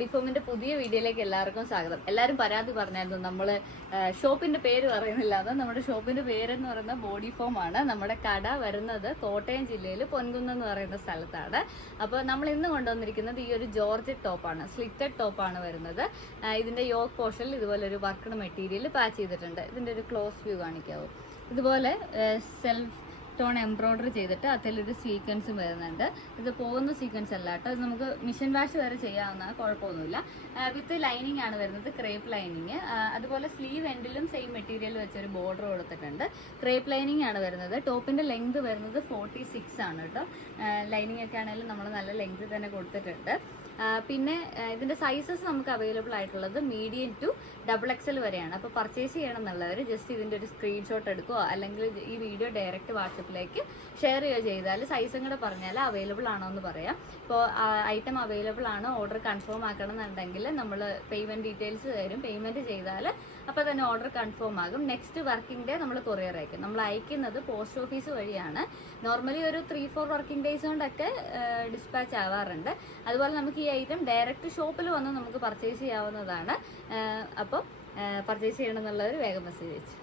ഡിഫോമിന്റെ പുതിയ വീഡിയോയിലേക്ക് എല്ലാവർക്കും സ്വാഗതം. എല്ലാവരും പരാതി പറഞ്ഞായിരുന്നു നമ്മൾ ഷോപ്പിന്റെ പേര് പറയുന്നില്ല. അത് നമ്മുടെ ഷോപ്പിന്റെ പേരെന്ന് പറയുന്നത് ബോഡി ഫോം ആണ്. നമ്മുടെ കട വരുന്നത് കോട്ടയം ജില്ലയിൽ പൊൻകുന്നം എന്ന് പറയുന്ന സ്ഥലത്താണ്. അപ്പോൾ നമ്മൾ ഇന്ന് കൊണ്ടുവന്നിരിക്കുന്നത് ഈ ഒരു ജോർജറ്റ് ടോപ്പാണ്, സ്ലിറ്റഡ് ടോപ്പാണ് വരുന്നത്. ഇതിന്റെ യോക്ക് പോർഷനിൽ ഇതുപോലെ ഒരു വർക്കഡ് മെറ്റീരിയൽ പാച്ച് ചെയ്തിട്ടുണ്ട്. ഇതിന്റെ ഒരു ക്ലോസ് വ്യൂ കാണിക്കാവും. ഇതുപോലെ സെൽഫ് ടോൺ എംബ്രോയിഡറി ചെയ്തിട്ട് അതിലൊരു സീക്വൻസും വരുന്നുണ്ട്. ഇത് പോകുന്ന സീക്വൻസ് അല്ല കേട്ടോ, ഇത് നമുക്ക് മിഷൻ വാഷ് വരെ ചെയ്യാവുന്ന, കുഴപ്പമൊന്നുമില്ല. വിത്ത് ലൈനിങ് ആണ് വരുന്നത്, ക്രേപ്പ് ലൈനിങ്. അതുപോലെ സ്ലീവ് എൻഡിലും സെയിം മെറ്റീരിയൽ വെച്ചൊരു ബോർഡർ കൊടുത്തിട്ടുണ്ട്. ക്രേപ്പ് ലൈനിങ് ആണ് വരുന്നത്. ടോപ്പിന്റെ ലെങ്ത് വരുന്നത് 46 ആണ് കേട്ടോ. ലൈനിങ് ഒക്കെ ആണെങ്കിലും നമ്മൾ നല്ല ലെങ്ത് തന്നെ കൊടുത്തിട്ടുണ്ട്. പിന്നെ ഇതിന്റെ സൈസസ് നമുക്ക് അവൈലബിൾ ആയിട്ടുള്ളത് മീഡിയം ടു XXL വരെയാണ്. അപ്പോൾ പർച്ചേസ് ചെയ്യണം എന്നുള്ളവർ ജസ്റ്റ് ഇതിന്റെ ഒരു സ്ക്രീൻഷോട്ട് എടുക്കുകയോ അല്ലെങ്കിൽ ഈ വീഡിയോ ഡയറക്റ്റ് വാട്സപ്പിലേക്ക് ഷെയർ ചെയ്യുകയോ ചെയ്താൽ സൈസും കൂടെ പറഞ്ഞാൽ അവൈലബിൾ ആണോ എന്ന് പറയാം. ഇപ്പോൾ ഐറ്റം അവൈലബിൾ ആണ്, ഓർഡർ കൺഫേം ആക്കണം എന്നുണ്ടെങ്കിൽ നമ്മൾ പേയ്മെന്റ് ഡീറ്റെയിൽസ് തരും. പേയ്മെന്റ് ചെയ്താൽ അപ്പോൾ തന്നെ ഓർഡർ കൺഫേം ആകും. നെക്സ്റ്റ് വർക്കിംഗ് ഡേ നമ്മൾ കൊറിയർ അയക്കും. നമ്മൾ അയക്കുന്നത് പോസ്റ്റ് ഓഫീസ് വഴിയാണ്. നോർമലി ഒരു 3-4 വർക്കിംഗ് ഡേയ്സ് കൊണ്ടൊക്കെ ഡിസ്പാച്ച് ആവാറുണ്ട്. അതുപോലെ നമുക്ക് ഈ ഐറ്റം ഡയറക്റ്റ് ഷോപ്പിൽ വന്ന് നമുക്ക് പർച്ചേസ് ചെയ്യാവുന്നതാണ്. അപ്പോൾ പർച്ചേസ് ചെയ്യണമെന്നുള്ളവർ വേഗം മെസ്സേജ് അയച്ചു.